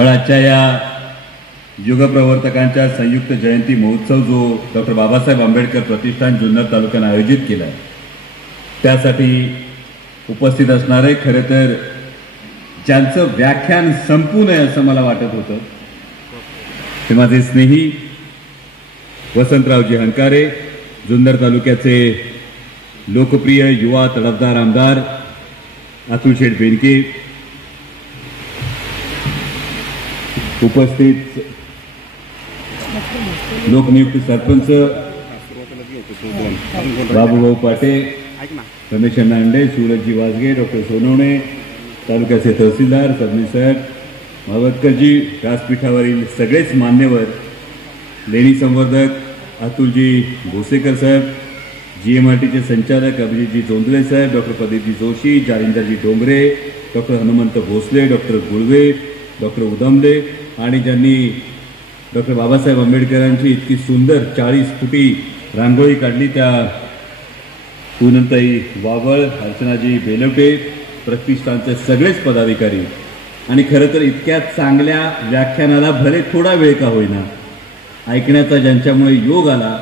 पण आजच्या या युगप्रवर्तकांच्या संयुक्त जयंती महोत्सव जो डॉक्टर बाबासाहेब आंबेडकर प्रतिष्ठान जुन्नर तालुक्याने आयोजित केला आहे, त्यासाठी उपस्थित असणारे खरे तर ज्यांचं व्याख्यान संपू नये असं मला वाटत होतं ते माझे स्नेही वसंतरावजी हंकारे, जुन्नर तालुक्याचे लोकप्रिय युवा तडफदार आमदार अतुल शेठ बेनके, उपस्थित लोकनियुक्त सरपंच बाबूभाऊ पाटे, रमेश नांडे, सूरजजी वाजगे, डॉक्टर सोनवणे, तालुक्याचे तहसीलदार सबनीसाहेब मावतकरजी, व्यासपीठावरील सगळेच मान्यवर, लेणी संवर्धक अतुलजी भोसेकर साहेब, GMRTचे संचालक अभिजितजी जोंधळे साहेब, डॉक्टर प्रदीपजी जोशी, जालिंदरजी Dongre, doctor Hanumant Bhosale, doctor Gulve, doctor Udmale आणि ज्यांनी डॉक्टर बाबासाहेब आंबेडकरांची इतकी सुंदर 40 फुटी रांगोळी काढली त्या पूनमताई वावळ, अर्चनाजी बेलवटे, प्रतिष्ठानचे सगळेच पदाधिकारी आणि खरं तर इतक्या चांगल्या व्याख्यानाला भले थोडा वेळ का होईना ऐकण्याचा ज्यांच्यामुळे योग आला,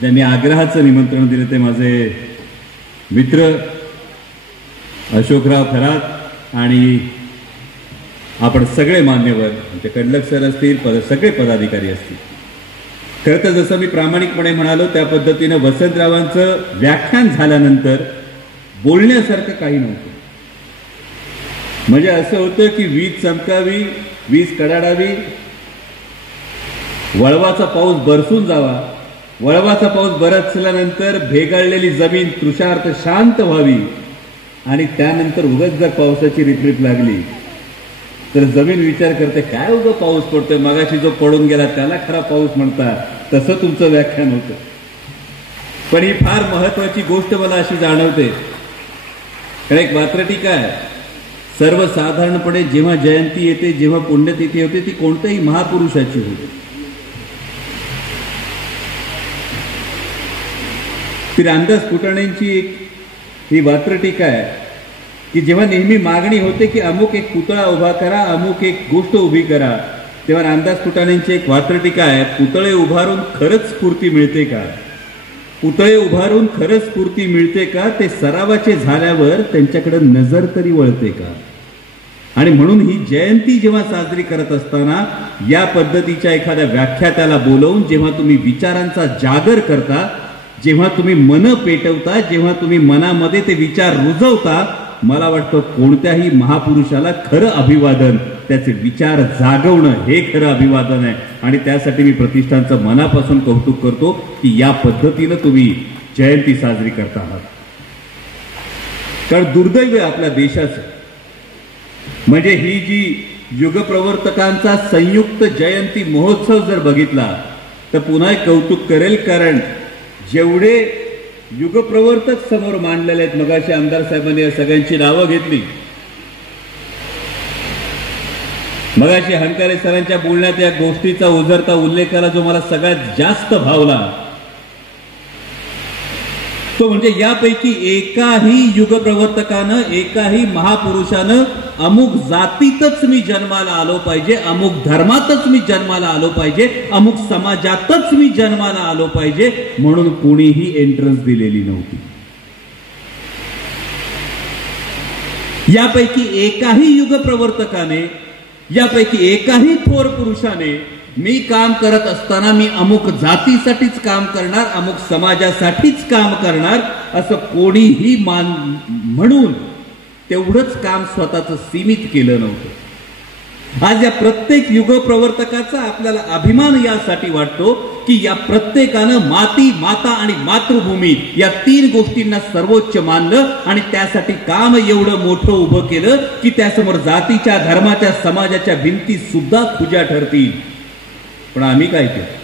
ज्यांनी आग्रहाचं निमंत्रण दिलं ते माझे मित्र अशोकराव खरात आणि आपण सगळे मान्यवर, म्हणजे कडलक सर असतील, सगळे पदाधिकारी असतील. खरं तर जसं मी प्रामाणिकपणे म्हणालो त्या पद्धतीनं वसंतरावांचं व्याख्यान झाल्यानंतर बोलण्यासारखं काही नव्हतं. म्हणजे असं होतं की वीज चमकावी, वीज कडाडावी, वळवाचा पाऊस बरसून जावा, वळवाचा पाऊस बरसल्यानंतर भेगाळलेली जमीन तृषार्थ शांत व्हावी आणि त्यानंतर उगाच जर पावसाची रिपरिप लागली तर जमीन विचार करते काय उगा पाऊस पडतोय, मगाशी जो पडून गेला त्याला खरा पाऊस म्हणतात. तसं तुमचं व्याख्यान होतं. पण ही फार महत्वाची गोष्ट मला अशी जाणवते, कारण एक वात्रटिका आहे. सर्वसाधारणपणे जेव्हा जयंती येते, जेव्हा पुण्यतिथी होते, ती कोणत्याही महापुरुषाची होते. ती रामदास फुटाण्यांची एक ही वात्रटिका आहे की जेव्हा नेहमी मागणी होते की अमुक एक पुतळा उभा करा, अमुक एक गोष्ट उभी करा, तेव्हा रामदास फुटाण्यांची एक वात्रटिका आहे, पुतळे उभारून खरंच स्फूर्ती मिळते का? पुतळे उभारून खरंच स्फूर्ती मिळते का? ते सरावाचे झाल्यावर त्यांच्याकडे नजर तरी वळते का? आणि म्हणून ही जयंती जेव्हा साजरी करत असताना या पद्धतीच्या एखाद्या व्याख्यात्याला बोलवून जेव्हा तुम्ही विचारांचा जागर करता, जेव्हा तुम्ही मन पेटवता, जेव्हा तुम्ही मनामध्ये ते विचार रुजवता, मला वाटतं कोणत्याही महापुरुषाला खरं अभिवादन त्याचे विचार जागवणं हे खरं अभिवादन आहे. आणि त्यासाठी मी प्रतिष्ठानचं मनापासून कौतुक करतो की या पद्धतीनं तुम्ही जयंती साजरी करता आहात. कारण दुर्दैव आहे आपल्या देशाचं, म्हणजे ही जी युगप्रवर्तकांचा संयुक्त जयंती महोत्सव जर बघितला तर पुन्हा एक कौतुक करेल, कारण जेवढे युगप्रवर्तक समोर मांडलेले आहेत, मगाशी आमदार साहेबांनी या सगळ्यांची नावं घेतली, मगाशी हंकारे सरांच्या बोलण्यात या गोष्टीचा उजरता उल्लेख आला जो मला सगळ्यात जास्त भावला, तो म्हणजे यापैकी एकाही युगप्रवर्तकानं, एकाही महापुरुषानं अमुक जातीतच मी जन्माला आलो पाहिजे, अमुक धर्मातच मी जन्माला आलो पाहिजे, अमुक समाजातच मी जन्माला आलो पाहिजे म्हणून कोणीही एंट्रन्स दिलेली नव्हती. यापैकी एकाही युगप्रवर्तकाने, यापैकी एकाही थोर पुरुषाने मी काम करत असताना मी अमुक जातीसाठीच काम करणार, अमुक समाजासाठीच काम करणार असं कोणीही म्हणून तेवढंच काम स्वतःचं सीमित केलं नव्हतं. आज या प्रत्येक युगप्रवर्तकाचा आपल्याला अभिमान यासाठी वाटतो की या प्रत्येकानं माती, माता आणि मातृभूमी या 3 गोष्टींना सर्वोच्च मानलं आणि त्यासाठी काम एवढं मोठं उभं केलं की त्यासमोर जातीच्या, धर्माच्या, समाजाच्या भिंती सुद्धा खुजा ठरतील. पण आम्ही काय केलं?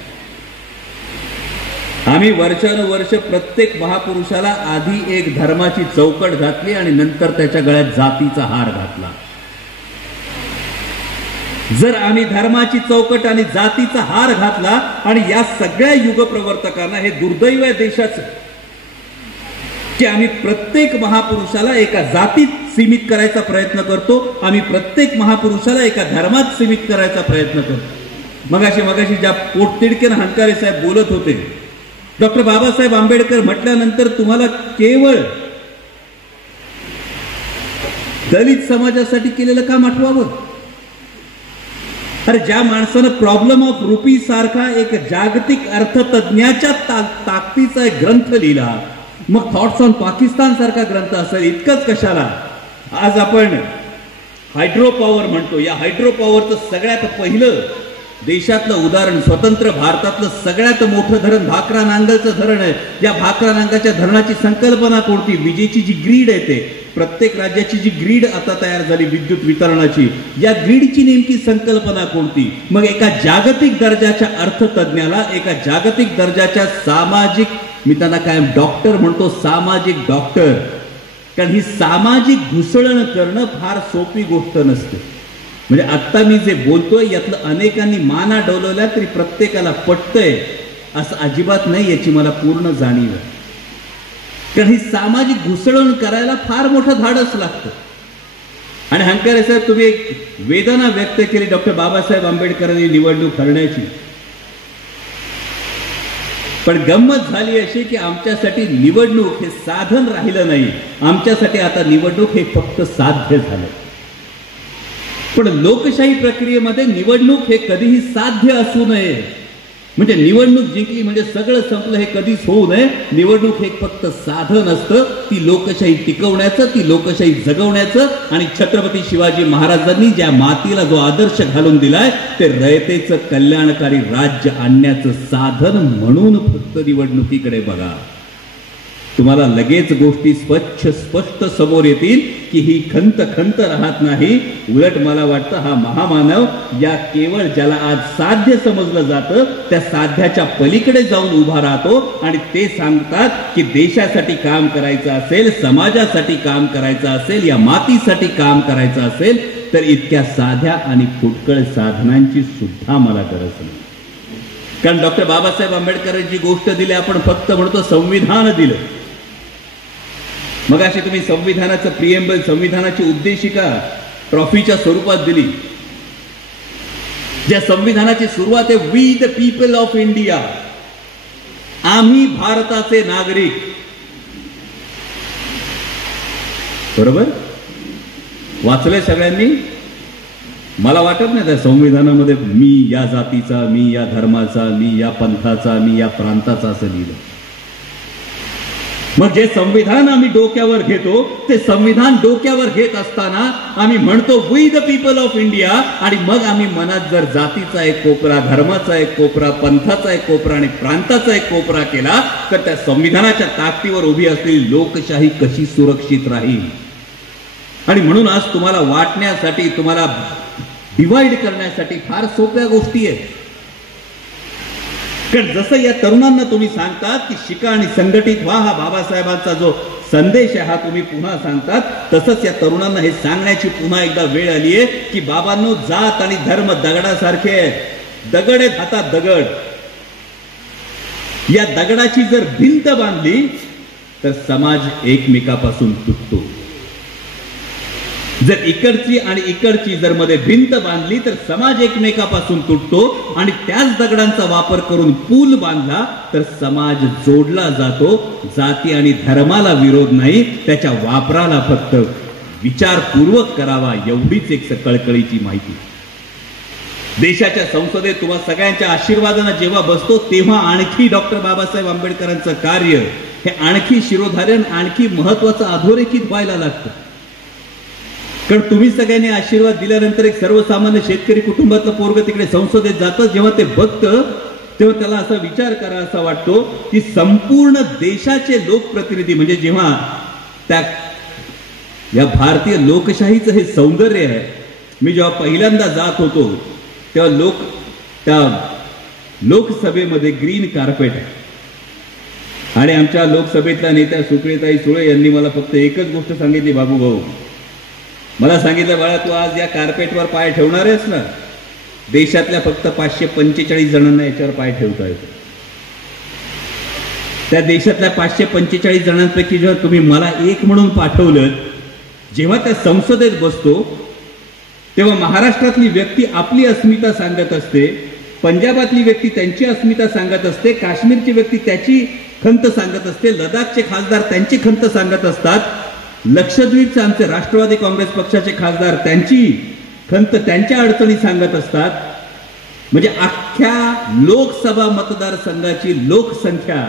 आम्ही वर्षानुवर्ष प्रत्येक महापुरुषाला आधी एक धर्माची चौकट घातली आणि नंतर त्याच्या गळ्यात जातीचा हार घातला. जर आम्ही धर्माची चौकट आणि जातीचा हार घातला आणि या सगळ्या युगप्रवर्तकांना, हे दुर्दैव आहे देशाचं की आम्ही प्रत्येक महापुरुषाला एका जातीत सीमित करायचा प्रयत्न करतो, आम्ही प्रत्येक महापुरुषाला एका धर्मात सीमित करायचा प्रयत्न करतो। मगाशी ज्या पोटतिडकेन हंकारे साहेब बोलत होते, डॉक्टर बाबासाहेब आंबेडकर म्हटल्यानंतर तुम्हाला केवळ दलित समाजासाठी केलेलं काम आठवावं? अरे ज्या माणसानं प्रॉब्लेम ऑफ रुपी सारखा एक जागतिक अर्थतज्ञाच्या ताकदीचा एक ग्रंथ लिहिला, मग थॉट्स ऑन पाकिस्तान सारखा ग्रंथ असेल, इतकंच कशाला? आज आपण हायड्रो पॉवर म्हणतो, या हायड्रो पॉवरचं सगळ्यात पहिलं देशातलं उदाहरण, स्वतंत्र भारतातलं सगळ्यात मोठं धरण भाकरा नांगलचं धरण आहे। या भाकरा नांगाच्या धरणाची संकल्पना कोणती? विजेची जी ग्रीड आहे, ते प्रत्येक राज्याची जी ग्रीड आता तयार झाली विद्युत वितरणाची, या ग्रीडची नेमकी संकल्पना कोणती? मग एका जागतिक दर्जाच्या अर्थतज्ञाला, एका जागतिक दर्जाच्या सामाजिक, मी त्यांना कायम डॉक्टर म्हणतो, सामाजिक डॉक्टर, कारण ही सामाजिक घुसळण करणं फार सोपी गोष्ट नसते। म्हणजे आता मी जे बोलतोय यातलं अनेकांनी माना डोलवल्या तरी प्रत्येकाला पटतंय असं अजिबात नाही, याची मला पूर्ण जाणीव आहे। कारण ही सामाजिक घुसळण करायला फार मोठं धाडस लागतं। आणि हंकारे साहेब, तुम्ही एक वेदना व्यक्त केली डॉक्टर बाबासाहेब आंबेडकरांनी निवडणूक हरण्याची, पण गंमत झाली अशी की आमच्यासाठी निवडणूक हे साधन राहिलं नाही, आमच्यासाठी आता निवडणूक हे फक्त साध्य झालं। पण लोकशाही प्रक्रियेमध्ये निवडणूक हे कधीही साध्य असू नये, म्हणजे निवडणूक जिंकली म्हणजे सगळं संपलं हे कधीच होऊ नये। निवडणूक हे फक्त साधन असतं ती लोकशाही टिकवण्याचं, ती लोकशाही जगवण्याचं, आणि छत्रपती शिवाजी महाराजांनी ज्या मातीला जो आदर्श घालून दिलाय ते रयतेचं कल्याणकारी राज्य आणण्याचं साधन म्हणून फक्त निवडणुकीकडे बघा। तुम्हाला लगेच गोष्टी स्पष्ट समोर येतील की ही खंत राहत नाही। उलट मला वाटतं हा महामानव या केवळ ज्याला आज साध्य समजलं जातं त्या साध्याच्या पलीकडे जाऊन उभा राहतो, आणि ते सांगतात की देशासाठी काम करायचं असेल, समाजासाठी काम करायचं असेल, या मातीसाठी काम करायचं असेल तर इतक्या साध्या आणि फुटकळ साधनांची सुद्धा मला गरज नाही। कारण डॉक्टर बाबासाहेब आंबेडकरांची गोष्ट दिली, आपण फक्त म्हणतो संविधान दिलं। मग अशी तुम्ही संविधानाचं प्रिएम्बल, संविधानाची उद्देशिका ट्रॉफीच्या स्वरूपात दिली, ज्या संविधानाची सुरुवात आहे we the people of India, आम्ही भारताचे नागरिक, बरोबर? वाचले सगळ्यांनी? मला वाटत नाही त्या संविधानामध्ये मी या जातीचा, मी या धर्माचा, मी या पंथाचा, मी या प्रांताचा असं लिहिलं। मग जे संविधान आम्ही डोक्यावर घेतो ते संविधान डोक्यावर घेत असताना आम्ही म्हणतो we the people of India, आणि मग आम्ही मनात जर जातीचा एक कोपरा, धर्माचा एक कोपरा, पंथाचा एक कोपरा आणि प्रांताचा एक कोपरा केला तर त्या संविधानाच्या ताकदीवर उभी असलेली लोकशाही कशी सुरक्षित राहील? आणि म्हणून आज तुम्हाला वाटण्यासाठी, तुम्हाला डिवाइड करण्यासाठी फार सोप्या गोष्टी आहेत। कारण जसं या तरुणांना तुम्ही सांगतात की शिका आणि संघटित व्हा, हा बाबासाहेबांचा जो संदेश आहे हा तुम्ही पुन्हा सांगतात, तसंच या तरुणांना हे सांगण्याची पुन्हा एकदा वेळ आली आहे की बाबांनो, जात आणि धर्म दगडासारखे आहेत, दगड आहेत हातात दगड, या दगडाची जर भिंत बांधली तर समाज एकमेकापासून तुटतो। जर इकडची आणि इकडची जर मध्ये भिंत बांधली तर समाज एकमेकापासून तुटतो, आणि त्याच दगडांचा वापर करून पूल बांधला तर समाज जोडला जातो। जाती आणि धर्माला विरोध नाही, त्याच्या वापराला फक्त विचारपूर्वक करावा, एवढीच एक कळकळीची माहिती। देशाच्या संसदेत तुम्हा सगळ्यांच्या आशीर्वादाने जेव्हा बसतो तेव्हा आणखी डॉक्टर बाबासाहेब आंबेडकरांचं कार्य हे आणखी शिरोधारण, आणखी महत्वाचं अधोरेखित व्हायला लागतं। कारण तुम्ही सगळ्यांनी आशीर्वाद दिल्यानंतर एक सर्वसामान्य शेतकरी कुटुंबातलं पोरग तिकडे संसदेत जातं, जेव्हा ते बघतं तेव्हा त्याला असा विचार करा असा वाटतो की संपूर्ण देशाचे लोकप्रतिनिधी, म्हणजे जेव्हा त्या या भारतीय लोकशाहीचं हे सौंदर्य आहे। मी जेव्हा पहिल्यांदा जात होतो तेव्हा त्या लोकसभेमध्ये ग्रीन कार्पेट आहे, आणि आमच्या लोकसभेतल्या नेत्या सुप्रियाताई सुळे यांनी मला फक्त एकच गोष्ट सांगितली, बाबू भाऊ, मला सांगितलं, बाळा तू आज या कार्पेटवर पाय ठेवणार आहेस ना, देशातल्या फक्त 545 जणांना याच्यावर पाय ठेवता येतो। त्या देशातल्या 545 जणांपैकी जेव्हा तुम्ही मला एक म्हणून पाठवलं, जेव्हा त्या संसदेत बसतो तेव्हा महाराष्ट्रातली व्यक्ती आपली अस्मिता सांगत असते, पंजाबातली व्यक्ती त्यांची अस्मिता सांगत असते, काश्मीरची व्यक्ती त्याची खंत सांगत असते, लडाखचे खासदार त्यांची खंत सांगत असतात, लक्षद्वीपचे आमचे राष्ट्रवादी काँग्रेस पक्षाचे खासदार त्यांची खंत, त्यांच्या अडचणी सांगत असतात. म्हणजे अख्ख्या लोकसभा मतदारसंघाची लोकसंख्या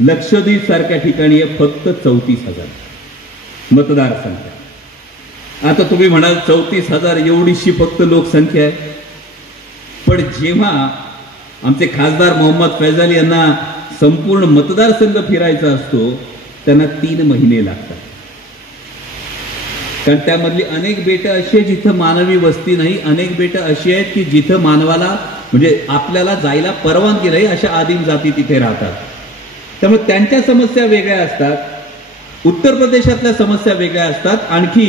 लक्षद्वीप सारख्या ठिकाणी आहे फक्त 34,000 मतदारसंख्या. आता तुम्ही म्हणाल 34,000 एवढीशी फक्त लोकसंख्या आहे, पण जेव्हा आमचे खासदार मोहम्मद फैजल यांना संपूर्ण मतदारसंघ फिरायचा असतो त्यांना 3 महिने लागतात. कारण त्यामधली अनेक बेटं अशी आहेत जिथं मानवी वस्ती नाही, अनेक बेटं अशी आहेत की जिथं मानवाला म्हणजे आपल्याला जायला परवानगी नाही, अशा आदिम जाती तिथे राहतात. त्यामुळे त्यांच्या समस्या वेगळ्या असतात, उत्तर प्रदेशातल्या समस्या वेगळ्या असतात. आणखी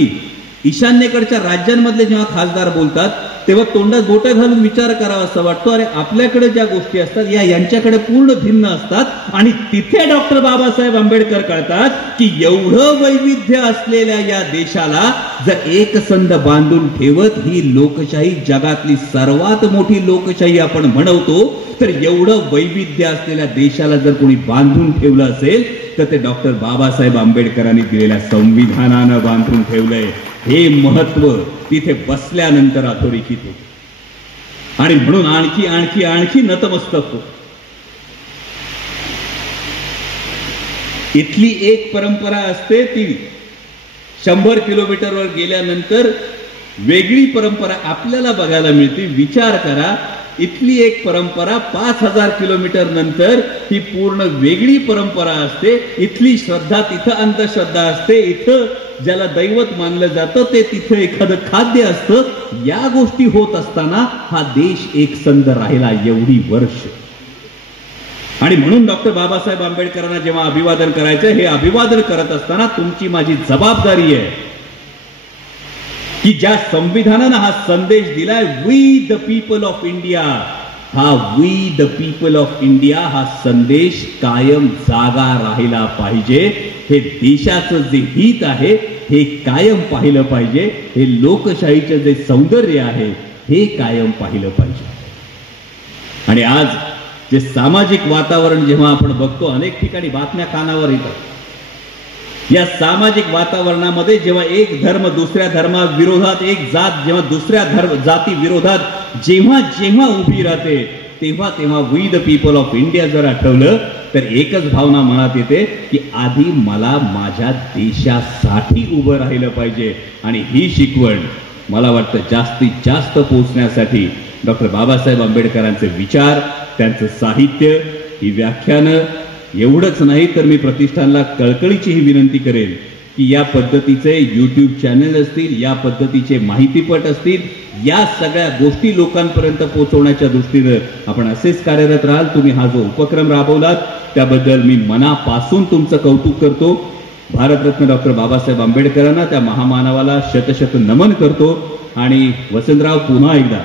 ईशान्येकडच्या राज्यांमधले जेव्हा खासदार बोलतात तेव्हा तोंडात बोटं घालून विचार करावा असं वाटतो, अरे आपल्याकडे ज्या गोष्टी असतात या यांच्याकडे पूर्ण भिन्न असतात. आणि तिथे डॉक्टर बाबासाहेब आंबेडकर कळतात की एवढं वैविध्य असलेल्या या देशाला जर एकसंध बांधून ठेवत ही लोकशाही जगातली सर्वात मोठी लोकशाही आपण म्हणवतो, तर एवढं वैविध्य असलेल्या देशाला जर कोणी बांधून ठेवलं असेल तर ते डॉक्टर बाबासाहेब आंबेडकरांनी दिलेल्या संविधानानं बांधून ठेवलंय. हे महत्व तिथे बसल्यानंतर अधोरेखित होते आणि म्हणून आणखी आणखी आणखी नतमस्तक होत. इथली एक परंपरा असते, ती 100 किलोमीटरवर गेल्यानंतर वेगळी परंपरा आपल्याला बघायला मिळते. विचार करा, इथली एक परंपरा 5,000 किलोमीटर नंतर ही पूर्ण वेगळी परंपरा असते. इथली श्रद्धा तिथं अंधश्रद्धा असते, इथं ज्याला दैवत मानलं जातं ते तिथं एखादं खाद्य असतं. या गोष्टी होत असताना हा देश एकसंध राहिला एवढी वर्ष. आणि म्हणून डॉक्टर बाबासाहेब आंबेडकरांना जेव्हा अभिवादन करायचं, हे अभिवादन करत असताना तुमची माझी जबाबदारी आहे की ज्या संविधानानं हा संदेश दिलाय, we the people of India, हा we the people of India हा संदेश कायम जागा राहिला पाहिजे. हे देशाचं जे हित आहे हे कायम पाहिलं पाहिजे. हे लोकशाहीचं जे सौंदर्य आहे हे कायम पाहिलं पाहिजे. आणि आज जे सामाजिक वातावरण जेव्हा आपण बघतो, अनेक ठिकाणी बातम्या कानावर येतात, या सामाजिक वातावरणामध्ये जेव्हा एक धर्म दुसऱ्या धर्माविरोधात, एक जात जेव्हा दुसऱ्या जाती विरोधात जेव्हा जेव्हा उभी राहते, तेव्हा तेव्हा we the people of India जर आठवलं तर एकच भावना मनात येते की आधी मला माझ्या देशासाठी उभं राहिलं पाहिजे. आणि ही शिकवण मला वाटतं जास्तीत जास्त पोहोचण्यासाठी डॉक्टर बाबासाहेब आंबेडकरांचे विचार, त्यांचं साहित्य, ही व्याख्यानं, एवढंच नाही तर मी प्रतिष्ठानला कळकळीची ही विनंती करेन की या पद्धतीचे YouTube चॅनल असतील, या पद्धतीचे माहितीपट असतील, या सगळ्या गोष्टी लोकांपर्यंत पोहोचवण्याच्या दृष्टीने आपण असेच कार्यरत राहाल. तुम्ही हा जो उपक्रम राबवलात त्याबद्दल मी मनापासून तुमचं कौतुक करतो. भारतरत्न डॉक्टर बाबासाहेब आंबेडकरांना, त्या महामानवाला शतशत नमन करतो. आणि वसंतराव, पुन्हा एकदा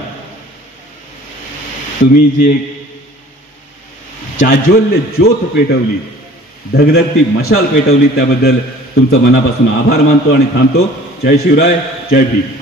तुम्ही जे जाज्वल्य ज्योत पेटवली, धगधगती मशाल पेटवली, त्याबद्दल तुमचं मनापासून आभार मानतो आणि थांबतो. जय शिवराय, जय भीम.